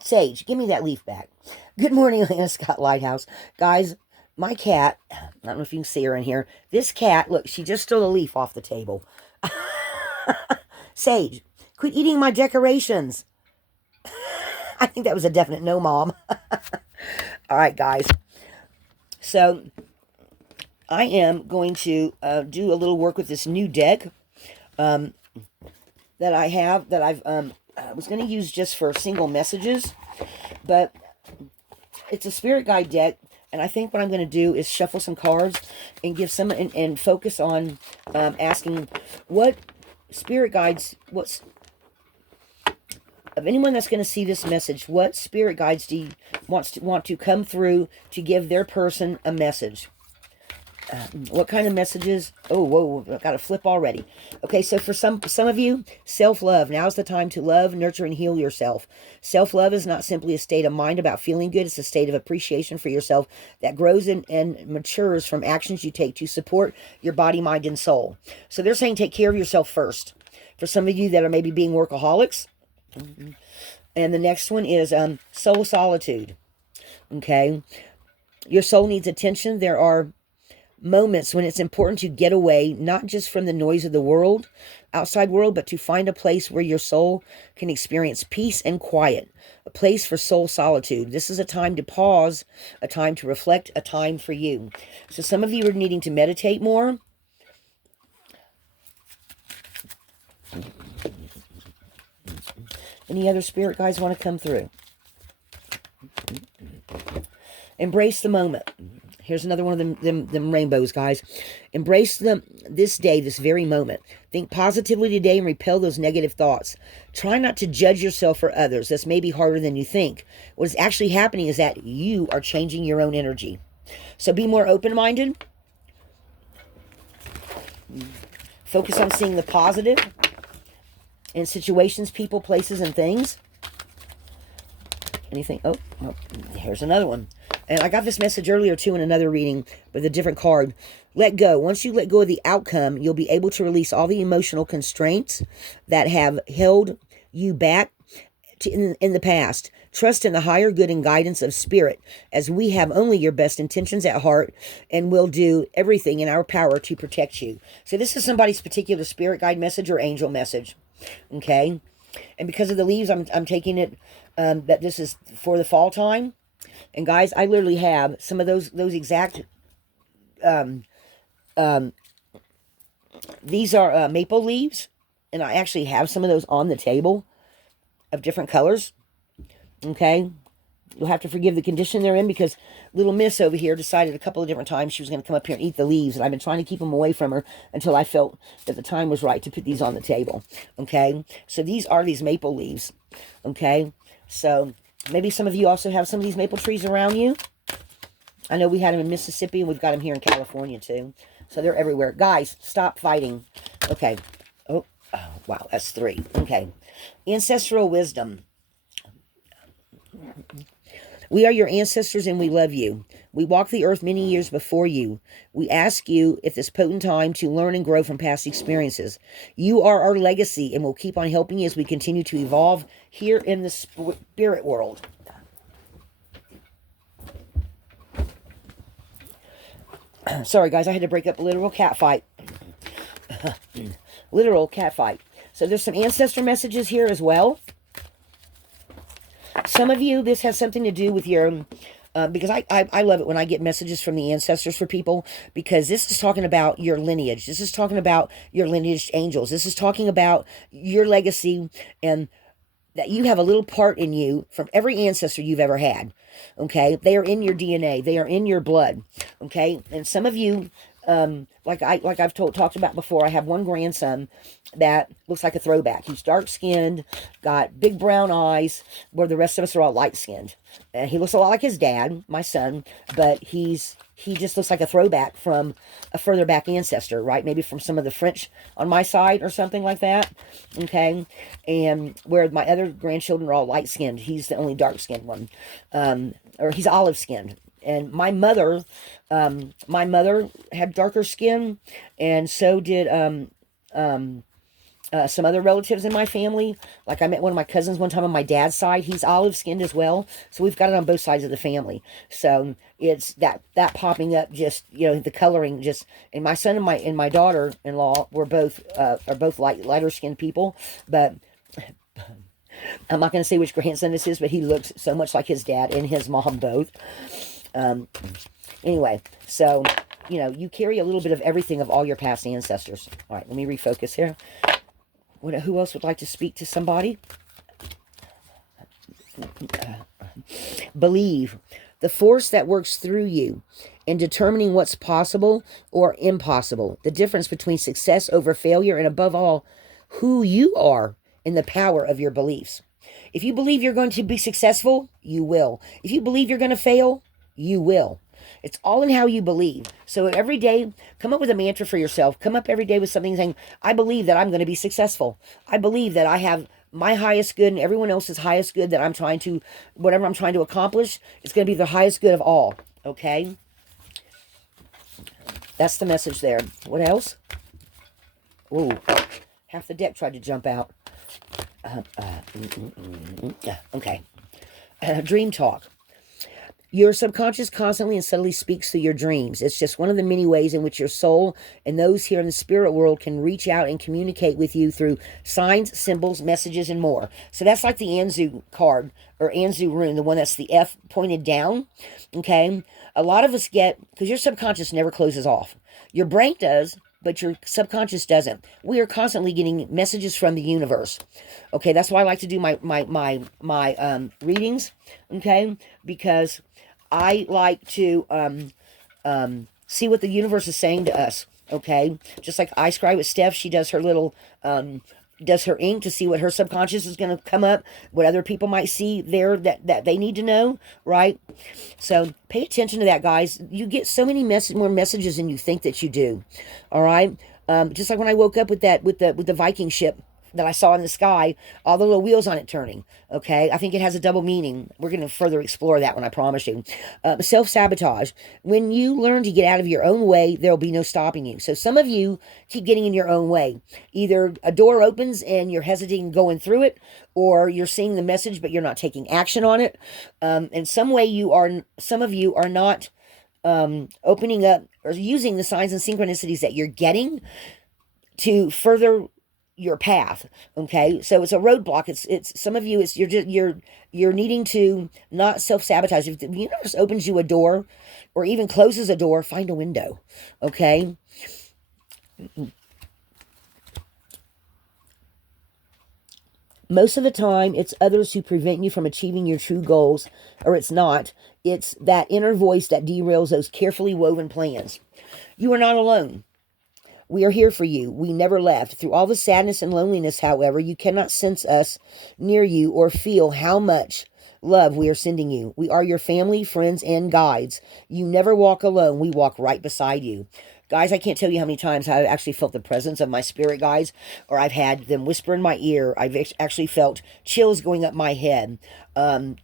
Sage, give me that leaf back. Good morning, Lana Scott Lighthouse. Guys, my cat, I don't know if you can see her in here. This cat, look, she just stole a leaf off the table. Sage, quit eating my decorations. I think that was a definite no, Mom. All right, guys. So I am going to do a little work with this new deck that I have that I was going to use just for single messages, but it's a spirit guide deck, and I think what I'm going to do is shuffle some cards and give some and focus on asking what spirit guides, what's of anyone that's going to see this message, what spirit guides do you want to come through to give their person a message? What kind of messages? Oh, whoa, I've got a flip already. Okay, so for some of you, self-love. Now's the time to love, nurture, and heal yourself. Self-love is not simply a state of mind about feeling good. It's a state of appreciation for yourself that grows and matures from actions you take to support your body, mind, and soul. So they're saying take care of yourself first. For some of you that are maybe being workaholics. And the next one is soul solitude. Okay? Your soul needs attention. There are moments when it's important to get away, not just from the noise of the world, outside world, but to find a place where your soul can experience peace and quiet, a place for soul solitude. This is a time to pause, a time to reflect, a time for you. So some of you are needing to meditate more. Any other spirit guides want to come through? Embrace the moment. Here's another one of them rainbows, guys. Embrace this day, this very moment. Think positively today and repel those negative thoughts. Try not to judge yourself or others. This may be harder than you think. What is actually happening is that you are changing your own energy. So be more open-minded. Focus on seeing the positive in situations, people, places, and things. Anything? Oh, here's another one. And I got this message earlier, too, in another reading with a different card. Let go. Once you let go of the outcome, you'll be able to release all the emotional constraints that have held you back in the past. Trust in the higher good and guidance of spirit, as we have only your best intentions at heart and will do everything in our power to protect you. So this is somebody's particular spirit guide message or angel message. Okay? And because of the leaves, I'm taking it that this is for the fall time. And guys, I literally have some of those exact, these are maple leaves. And I actually have some of those on the table of different colors. Okay. You'll have to forgive the condition they're in because little miss over here decided a couple of different times she was going to come up here and eat the leaves. And I've been trying to keep them away from her until I felt that the time was right to put these on the table. Okay. So these are these maple leaves. Okay. So maybe some of you also have some of these maple trees around you. I know we had them in Mississippi and we've got them here in California too. So they're everywhere. Guys, stop fighting. Okay. Oh wow, that's 3. Okay. Ancestral wisdom. We are your ancestors and we love you. We walked the earth many years before you. We ask you at this potent time to learn and grow from past experiences. You are our legacy and will keep on helping you as we continue to evolve here in the spirit world. Sorry, guys, I had to break up a literal cat fight. Literal cat fight. So there's some ancestor messages here as well. Some of you, this has something to do with your, because I love it when I get messages from the ancestors for people, because this is talking about your lineage. This is talking about your lineage angels. This is talking about your legacy and that you have a little part in you from every ancestor you've ever had. Okay. They are in your DNA. They are in your blood. Okay. And some of you, like I've talked about before, I have one grandson that looks like a throwback. He's dark-skinned, got big brown eyes, where the rest of us are all light-skinned. He looks a lot like his dad, my son, but he just looks like a throwback from a further back ancestor, right? Maybe from some of the French on my side or something like that, okay? And where my other grandchildren are all light-skinned, he's the only dark-skinned one, or he's olive-skinned. And my mother had darker skin, and so did some other relatives in my family. Like I met one of my cousins one time on my dad's side. He's olive skinned as well. So we've got it on both sides of the family. So it's that popping up, just, the coloring just, and my son and my daughter-in-law were both, are both lighter skinned people, but I'm not going to say which grandson this is, but he looks so much like his dad and his mom both. Anyway, so, you carry a little bit of everything of all your past ancestors. All right, let me refocus here. Who else would like to speak to somebody? Believe. The force that works through you in determining what's possible or impossible. The difference between success over failure, and above all, who you are in the power of your beliefs. If you believe you're going to be successful, you will. If you believe you're going to fail, you will. It's all in how you believe. So every day, come up with a mantra for yourself. Come up every day with something saying, I believe that I'm going to be successful. I believe that I have my highest good and everyone else's highest good that whatever I'm trying to accomplish, it's going to be the highest good of all. Okay? That's the message there. What else? Ooh, half the deck tried to jump out. Okay. Dream talk. Your subconscious constantly and subtly speaks through your dreams. It's just one of the many ways in which your soul and those here in the spirit world can reach out and communicate with you through signs, symbols, messages, and more. So that's like the Anzu card, or Anzu rune, the one that's the F pointed down. Okay? A lot of us because your subconscious never closes off. Your brain does, but your subconscious doesn't. We are constantly getting messages from the universe. Okay, that's why I like to do my readings. Okay, because I like to see what the universe is saying to us. Okay, just like I scribe with Steph, she does her little does her ink to see what her subconscious is going to come up, what other people might see there that they need to know, right? So pay attention to that, guys. You get so many more messages than you think that you do. All right, just like when I woke up with the Viking ship that I saw in the sky, all the little wheels on it turning. Okay, I think it has a double meaning. We're going to further explore that one, I promise you. Self-sabotage. When you learn to get out of your own way, there will be no stopping you. So some of you keep getting in your own way. Either a door opens and you're hesitating going through it, or you're seeing the message but you're not taking action on it. In some way, some of you are not opening up or using the signs and synchronicities that you're getting to further your path. Okay, so it's a roadblock. It's some of you, it's you're needing to not self-sabotage. If the universe opens you a door or even closes a door, find a window. Okay, most of the time it's others who prevent you from achieving your true goals, or it's that inner voice that derails those carefully woven plans. You are not alone. We are here for you. We never left. Through all the sadness and loneliness, however, you cannot sense us near you or feel how much love we are sending you. We are your family, friends, and guides. You never walk alone. We walk right beside you. Guys, I can't tell you how many times I've actually felt the presence of my spirit guides, or I've had them whisper in my ear. I've actually felt chills going up my head,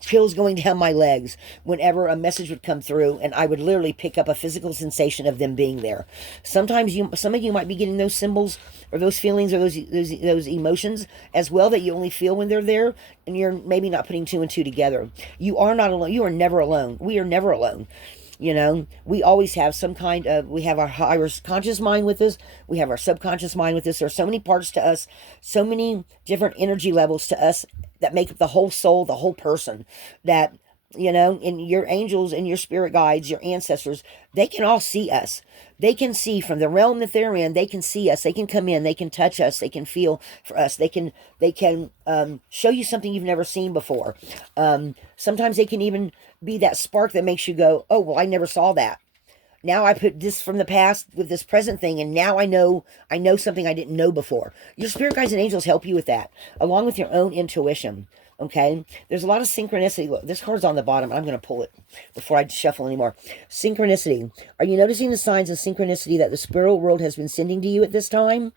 chills going down my legs whenever a message would come through, and I would literally pick up a physical sensation of them being there. Sometimes some of you might be getting those symbols or those feelings or those emotions as well that you only feel when they're there, and you're maybe not putting two and two together. You are not alone. You are never alone. We are never alone. We always have we have our higher conscious mind with us. We have our subconscious mind with us. There are so many parts to us, so many different energy levels to us that make up the whole soul, the whole person, that, and your angels and your spirit guides, your ancestors, they can all see us. They can see from the realm that they're in. They can see us. They can come in. They can touch us. They can feel for us. They can show you something you've never seen before. Sometimes they can even be that spark that makes you go, oh, well, I never saw that. Now I put this from the past with this present thing, and now I know something I didn't know before. Your spirit guides and angels help you with that, along with your own intuition. Okay, there's a lot of synchronicity. Look, this card's on the bottom. I'm going to pull it before I shuffle anymore. Synchronicity. Are you noticing the signs of synchronicity that the spirit world has been sending to you at this time?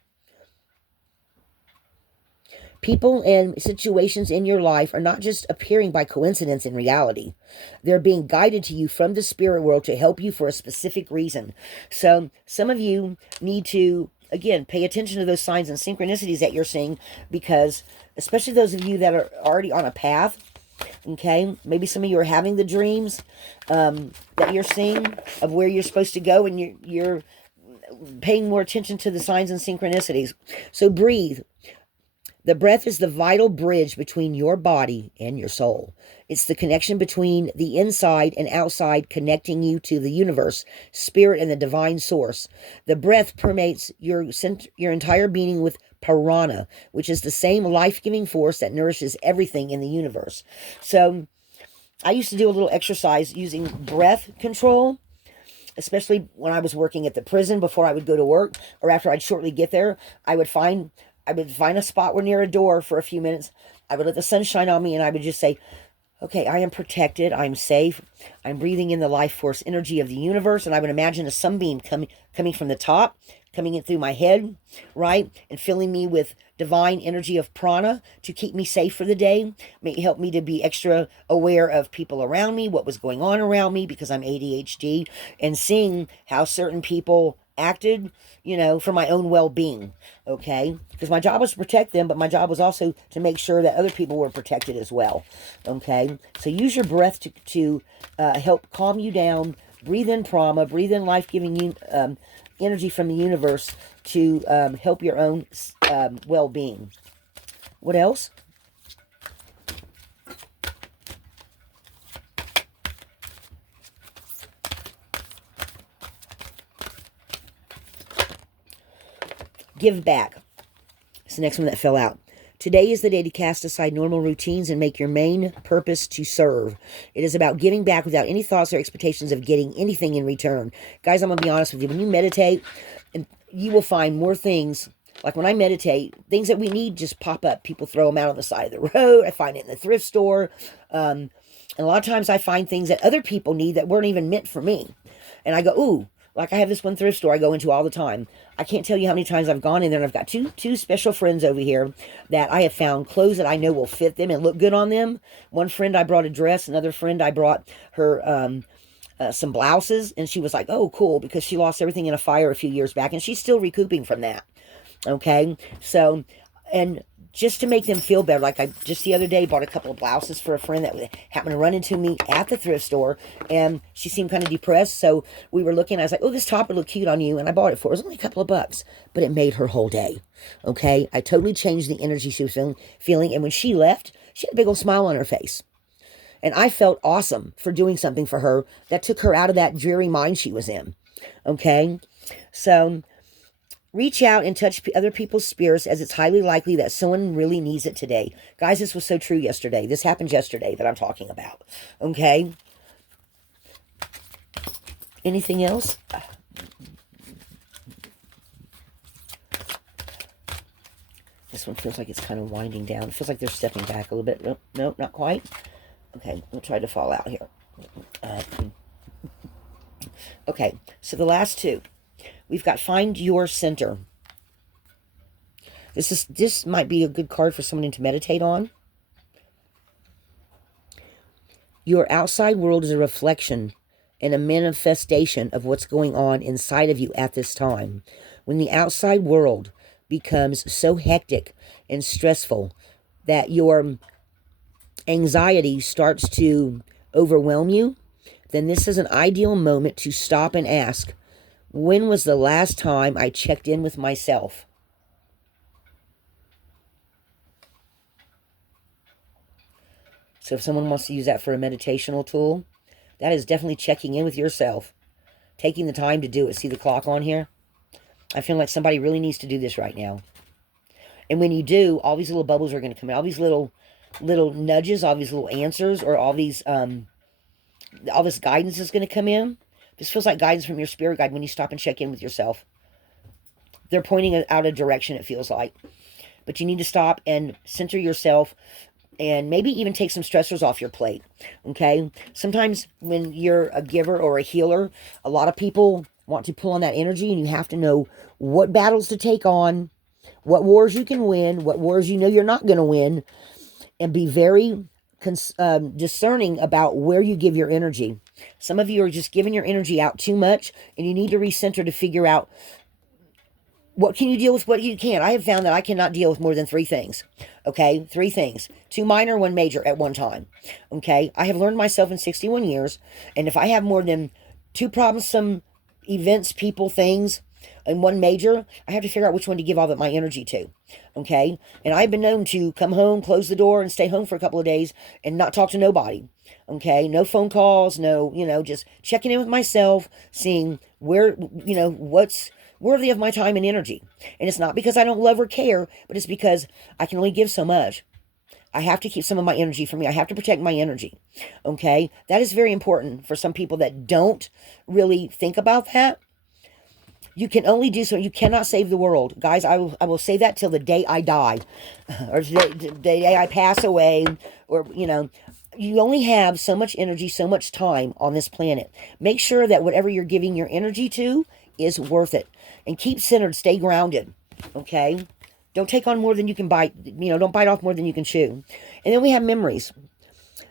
People and situations in your life are not just appearing by coincidence in reality. They're being guided to you from the spirit world to help you for a specific reason. So some of you need to again, pay attention to those signs and synchronicities that you're seeing, because especially those of you that are already on a path, okay, maybe some of you are having the dreams that you're seeing of where you're supposed to go, and you're paying more attention to the signs and synchronicities. So breathe. The breath is the vital bridge between your body and your soul. It's the connection between the inside and outside, connecting you to the universe, spirit, and the divine source. The breath permeates your entire being with prana, which is the same life-giving force that nourishes everything in the universe. So I used to do a little exercise using breath control, especially when I was working at the prison before I would go to work, or after I'd shortly get there. I would find a spot near a door for a few minutes. I would let the sun shine on me, and I would just say, okay, I am protected. I'm safe. I'm breathing in the life force energy of the universe. And I would imagine a sunbeam coming from the top, coming in through my head, right? And filling me with divine energy of prana to keep me safe for the day. Help me to be extra aware of people around me, what was going on around me, because I'm ADHD, and seeing how certain people acted, for my own well-being, okay? Because my job was to protect them, but my job was also to make sure that other people were protected as well, okay? So use your breath to help calm you down. Breathe in prana, breathe in life-giving energy from the universe to help your own well-being. What else? Give back. It's the next one that fell out. Today is the day to cast aside normal routines and make your main purpose to serve. It is about giving back without any thoughts or expectations of getting anything in return. Guys, I'm going to be honest with you. When you meditate, and you will find more things. Like when I meditate, things that we need just pop up. People throw them out on the side of the road. I find it in the thrift store. And a lot of times I find things that other people need that weren't even meant for me. And I go, ooh. Like I have this one thrift store I go into all the time. I can't tell you how many times I've gone in there, and I've got two special friends over here that I have found clothes that I know will fit them and look good on them. One friend I brought a dress. Another friend I brought her some blouses, and she was like, oh, cool, because she lost everything in a fire a few years back, and she's still recouping from that. Okay? So, and just to make them feel better. Like I just the other day bought a couple of blouses for a friend that happened to run into me at the thrift store, and she seemed kind of depressed. So we were looking. I was like, "Oh, this top would look cute on you," and I bought it for her. It was only a couple of bucks, but it made her whole day. Okay, I totally changed the energy she was feeling, and when she left, she had a big old smile on her face, and I felt awesome for doing something for her that took her out of that dreary mind she was in. Okay, so reach out and touch other people's spirits, as it's highly likely that someone really needs it today. Guys, this was so true yesterday. This happened yesterday that I'm talking about. Okay? Anything else? This one feels like it's kind of winding down. It feels like they're stepping back a little bit. Nope, not quite. Okay, we'll try to fall out here. Okay, so the last two. We've got Find Your Center. This might be a good card for someone to meditate on. Your outside world is a reflection and a manifestation of what's going on inside of you at this time. When the outside world becomes so hectic and stressful that your anxiety starts to overwhelm you, then this is an ideal moment to stop and ask, when was the last time I checked in with myself? So if someone wants to use that for a meditational tool, that is definitely checking in with yourself. Taking the time to do it. See the clock on here? I feel like somebody really needs to do this right now. And when you do, all these little bubbles are going to come in. All these little nudges, all these little answers, or all this guidance is going to come in. This feels like guidance from your spirit guide when you stop and check in with yourself. They're pointing out a direction, it feels like. But you need to stop and center yourself and maybe even take some stressors off your plate, okay? Sometimes when you're a giver or a healer, a lot of people want to pull on that energy, and you have to know what battles to take on, what wars you can win, what wars you know you're not going to win, and be very discerning about where you give your energy. Some of you are just giving your energy out too much, and you need to recenter to figure out What can you deal with? What you can't? I have found that I cannot deal with more than 3 things. Okay, 3 things. 2 minor, 1 major at one time. Okay, I have learned myself in 61 years, and if I have more than 2 problemsome events, people, things, and 1 major, I have to figure out which one to give all of my energy to. Okay, and I've been known to come home, close the door, and stay home for a couple of days and not talk to nobody. Okay, no phone calls, no, just checking in with myself, seeing where, what's worthy of my time and energy. And it's not because I don't love or care, but it's because I can only give so much. I have to keep some of my energy for me. I have to protect my energy. Okay? That is very important for some people that don't really think about that. You can only do so. You cannot save the world. Guys, I will say that till the day I die. Or the day I pass away. Or, you only have so much energy, so much time on this planet. Make sure that whatever you're giving your energy to is worth it. And keep centered. Stay grounded. Okay? Don't take on more than you can bite. Don't bite off more than you can chew. And then we have memories.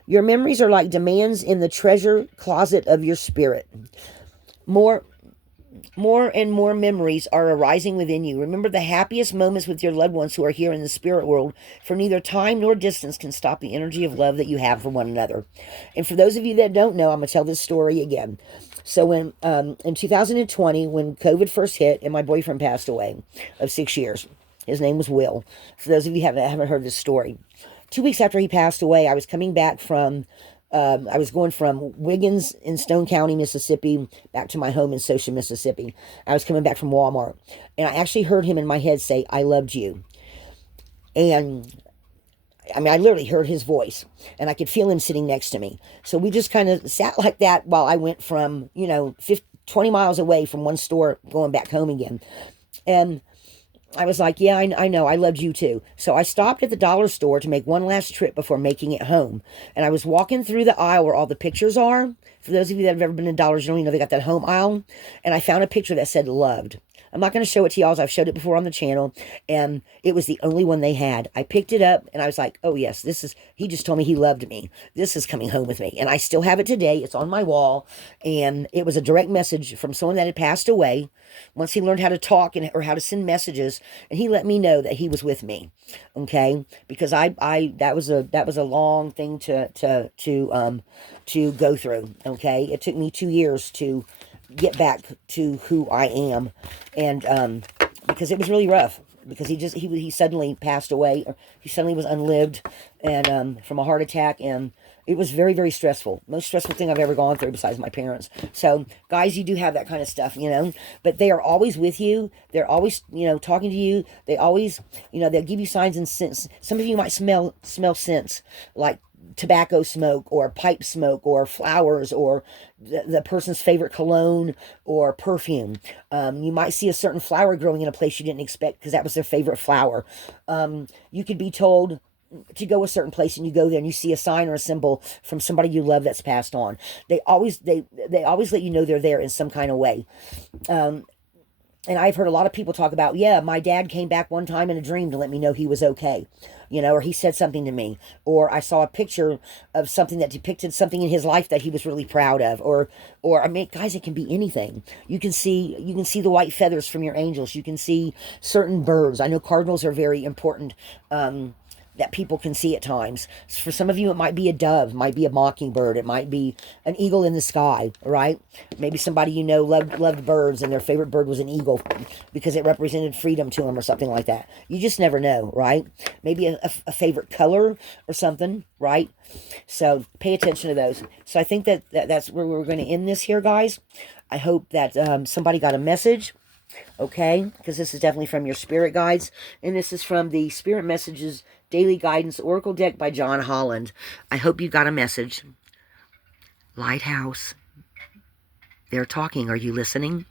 Your memories are like demands in the treasure closet of your spirit. More and more memories are arising within you. Remember the happiest moments with your loved ones who are here in the spirit world, for neither time nor distance can stop the energy of love that you have for one another. And for those of you that don't know, I'm going to tell this story again. So when in 2020, when COVID first hit and my boyfriend passed away of 6 years, his name was Will. For those of you who haven't heard this story, 2 weeks after he passed away, I was coming back from I was going from Wiggins in Stone County, Mississippi, back to my home in Sosha, Mississippi. I was coming back from Walmart, and I actually heard him in my head say, "I loved you." And I literally heard his voice, and I could feel him sitting next to me. So we just kind of sat like that while I went from, 20 miles away from one store going back home again. And I was like, yeah, I know, I loved you too. So I stopped at the dollar store to make one last trip before making it home. And I was walking through the aisle where all the pictures are. For those of you that have ever been to Dollar General, they got that home aisle. And I found a picture that said loved. I'm not going to show it to y'all, as I've showed it before on the channel, and it was the only one they had. I picked it up, and I was like, oh yes, he just told me he loved me. This is coming home with me. And I still have it today. It's on my wall, and it was a direct message from someone that had passed away once he learned how to talk or how to send messages, and he let me know that he was with me. Okay, because that was a long thing to go through. Okay, it took me 2 years to get back to who I am, and because it was really rough, because he suddenly passed away, or he suddenly was unlived, and from a heart attack, and it was very, very stressful. Most stressful thing I've ever gone through besides my parents. So guys, you do have that kind of stuff, but they are always with you. They're always, talking to you. They always, they'll give you signs and scents. Some of you might smell scents like tobacco smoke or pipe smoke or flowers or the person's favorite cologne or perfume. You might see a certain flower growing in a place you didn't expect because that was their favorite flower. You could be told to go a certain place, and you go there and you see a sign or a symbol from somebody you love that's passed on. They always let you know they're there in some kind of way. And I've heard a lot of people talk about, yeah, my dad came back one time in a dream to let me know he was okay, or he said something to me, or I saw a picture of something that depicted something in his life that he was really proud of, or guys, it can be anything. You can see the white feathers from your angels. You can see certain birds. I know cardinals are very important, that people can see at times. For some of you, it might be a dove, might be a mockingbird, it might be an eagle in the sky, right? Maybe somebody loved birds, and their favorite bird was an eagle because it represented freedom to them or something like that. You just never know, right? Maybe a favorite color or something, right? So pay attention to those. So I think that's where we're going to end this here, guys. I hope that somebody got a message. Okay, because this is definitely from your spirit guides, and this is from the Spirit Messages Daily Guidance Oracle Deck by John Holland. I hope you got a message. Lighthouse, they're talking. Are you listening?